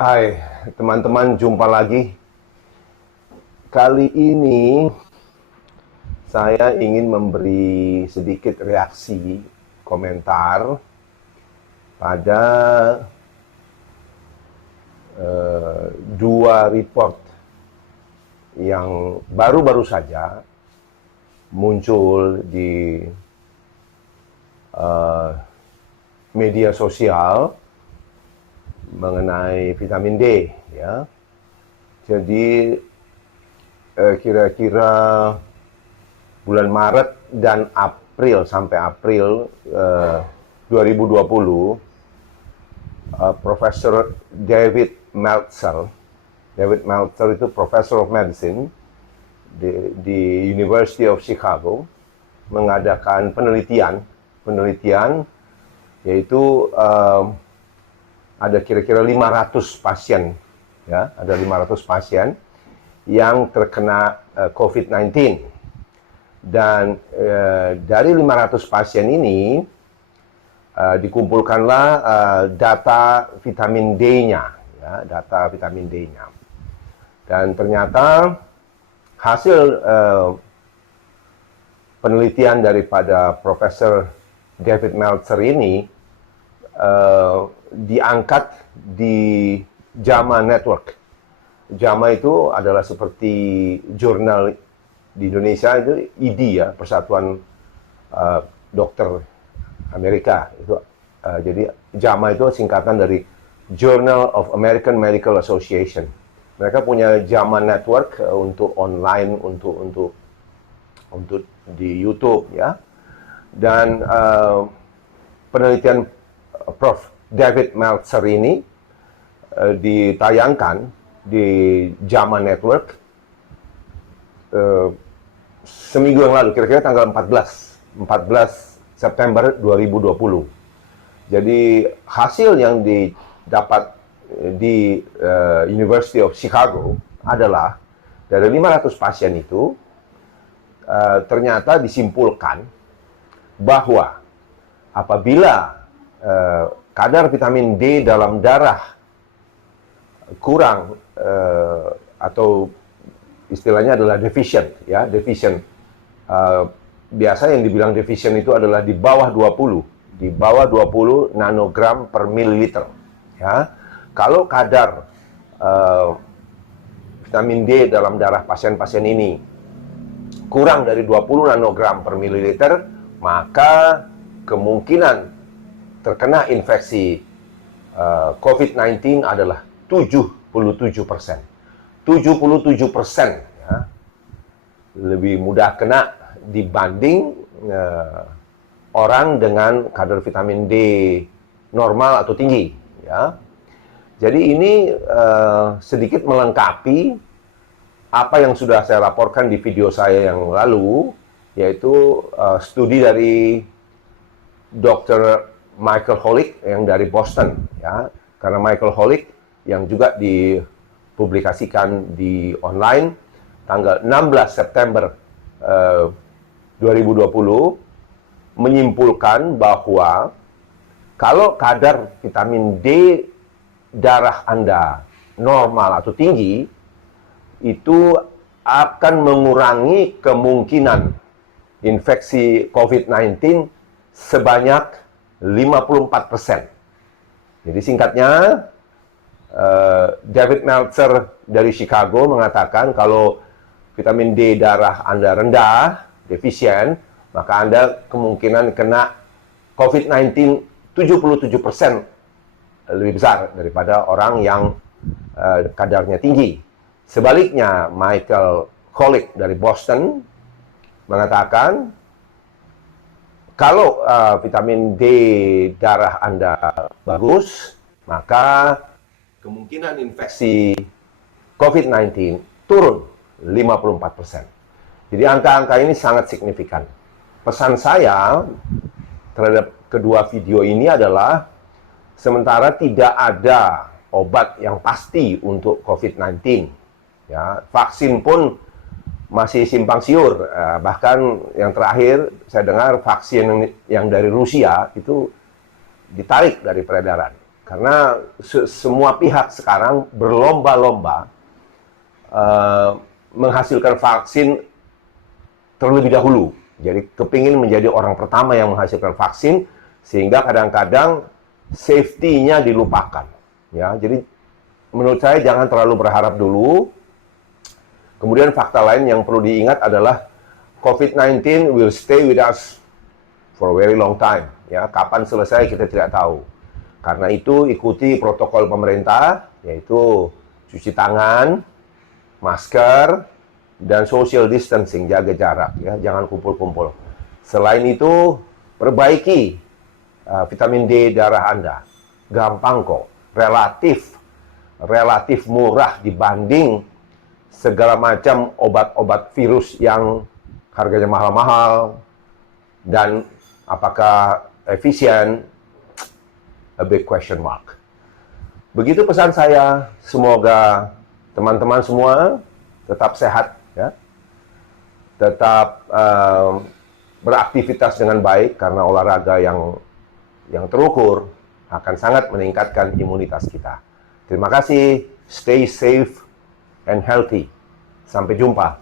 Hai, teman-teman, jumpa lagi. Kali ini saya ingin memberi sedikit reaksi, komentar pada dua report yang baru-baru saja muncul di media sosial mengenai vitamin D, ya. Jadi kira-kira bulan Maret dan April sampai April 2020, Profesor David Meltzer. David Meltzer itu Professor of Medicine di University of Chicago mengadakan penelitian yaitu ada kira-kira 500 pasien, ya, ada 500 pasien yang terkena COVID-19. Dan dari 500 pasien ini dikumpulkanlah data vitamin D-nya, ya, data vitamin D-nya. Dan ternyata hasil penelitian daripada Profesor David Meltzer ini diangkat di JAMA Network. JAMA itu adalah seperti jurnal di Indonesia itu ID, ya, Persatuan Dokter Amerika. Itu jadi JAMA itu singkatan dari Journal of American Medical Association. Mereka punya JAMA Network untuk online, untuk di YouTube, ya. Dan penelitian Prof. David Meltzer ini ditayangkan di JAMA Network seminggu yang lalu, kira-kira tanggal 14 September 2020. Jadi hasil yang didapat di University of Chicago adalah dari 500 pasien itu ternyata disimpulkan bahwa apabila kadar vitamin D dalam darah kurang atau istilahnya adalah deficient, ya, deficient. Biasa yang dibilang deficient itu adalah di bawah 20 nanogram per mililiter, ya. Kalau kadar vitamin D dalam darah pasien-pasien ini kurang dari 20 nanogram per mililiter, maka kemungkinan terkena infeksi COVID-19 adalah 77%. 77%, ya, lebih mudah kena dibanding orang dengan kadar vitamin D normal atau tinggi, ya. Jadi ini sedikit melengkapi apa yang sudah saya laporkan di video saya yang lalu, yaitu studi dari Dr. Michael Holick yang dari Boston, ya. Karena Michael Holick yang juga dipublikasikan di online tanggal 16 September 2020 menyimpulkan bahwa kalau kadar vitamin D darah Anda normal atau tinggi, itu akan mengurangi kemungkinan infeksi COVID-19 sebanyak 54%. Jadi singkatnya, David Meltzer dari Chicago mengatakan kalau vitamin D darah Anda rendah, defisien, maka Anda kemungkinan kena COVID-19 77% lebih besar daripada orang yang kadarnya tinggi. Sebaliknya, Michael Holick dari Boston mengatakan kalau vitamin D darah Anda bagus, maka kemungkinan infeksi COVID-19 turun 54%. Jadi angka-angka ini sangat signifikan. Pesan saya terhadap kedua video ini adalah, sementara tidak ada obat yang pasti untuk COVID-19, ya, vaksin pun masih simpang siur. Bahkan yang terakhir saya dengar vaksin yang dari Rusia itu ditarik dari peredaran Karena semua pihak sekarang berlomba-lomba menghasilkan vaksin terlebih dahulu. Jadi kepingin menjadi orang pertama yang menghasilkan vaksin, sehingga kadang-kadang safety-nya dilupakan. Ya, jadi menurut saya jangan terlalu berharap dulu. Kemudian fakta lain yang perlu diingat adalah COVID-19 will stay with us for a very long time. Ya, kapan selesai kita tidak tahu. Karena itu ikuti protokol pemerintah, yaitu cuci tangan, masker, dan social distancing, jaga jarak, ya, jangan kumpul-kumpul. Selain itu, perbaiki vitamin D darah Anda. Gampang kok, relatif murah dibanding segala macam obat-obat virus yang harganya mahal-mahal, dan apakah efisien, a big question mark. Begitu pesan saya, semoga teman-teman semua tetap sehat, ya, tetap beraktivitas dengan baik, karena olahraga yang terukur akan sangat meningkatkan imunitas kita. Terima kasih, stay safe and healthy. Sampai jumpa.